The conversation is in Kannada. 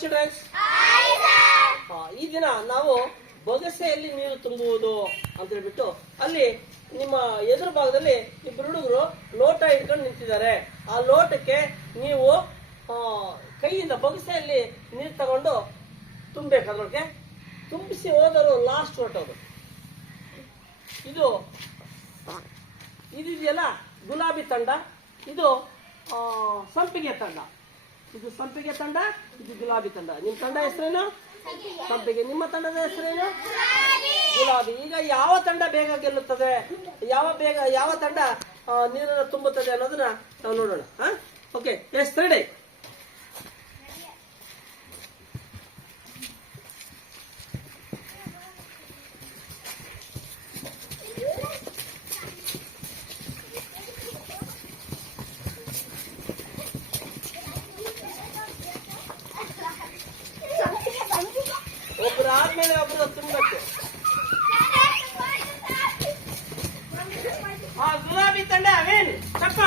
ಚಿಲ್ಡ್ರನ್ಸ್ ಈ ದಿನ ನಾವು ಬೊಗಸೆಯಲ್ಲಿ ನೀರು ತುಂಬುವುದು ಅಂತ ಹೇಳ್ಬಿಟ್ಟು ಅಲ್ಲಿ ನಿಮ್ಮ ಎದುರು ಭಾಗದಲ್ಲಿ ಇಬ್ಬರು ಹುಡುಗರು ಲೋಟ ಇಟ್ಕೊಂಡು ನಿಂತಿದ್ದಾರೆ. ಆ ಲೋಟಕ್ಕೆ ನೀವು ಕೈಯಿಂದ ಬೊಗಸೆಯಲ್ಲಿ ನೀರು ತಗೊಂಡು ತುಂಬಬೇಕು ಅದ್ರೊಳಗೆ. ತುಂಬಿಸಿ ಹೋದರು ಲಾಸ್ಟ್ ಹೊರಟೋದು ಇದು ಇದೆಯಲ್ಲ ಗುಲಾಬಿ ತಂಡ. ಇದು ಸಂಪಿಗೆ ತಂಡ. ಇದು ಸಂಪಿಗೆ ತಂಡ, ಇದು ಗುಲಾಬಿ ತಂಡ. ನಿಮ್ಮ ತಂಡ ಹೆಸರೇನು? ಸಂಪಿಗೆ. ನಿಮ್ಮ ತಂಡದ ಹೆಸರೇನು? ಗುಲಾಬಿ. ಈಗ ಯಾವ ತಂಡ ಬೇಗ ಗೆಲ್ಲುತ್ತದೆ? ಯಾವ ಬೇಗ, ಯಾವ ತಂಡ ನೀರನ್ನು ತುಂಬುತ್ತದೆ ಅನ್ನೋದನ್ನ ನಾವು ನೋಡೋಣ. ರೆಡಿ ಮೇಲೆ ಒಬ್ಬರು ತುಂಬಕ್ಕೆ ಆ ಗುಲಾಬಿ ತಂಡ ಅವೇನ್ ಚಪ್ಪ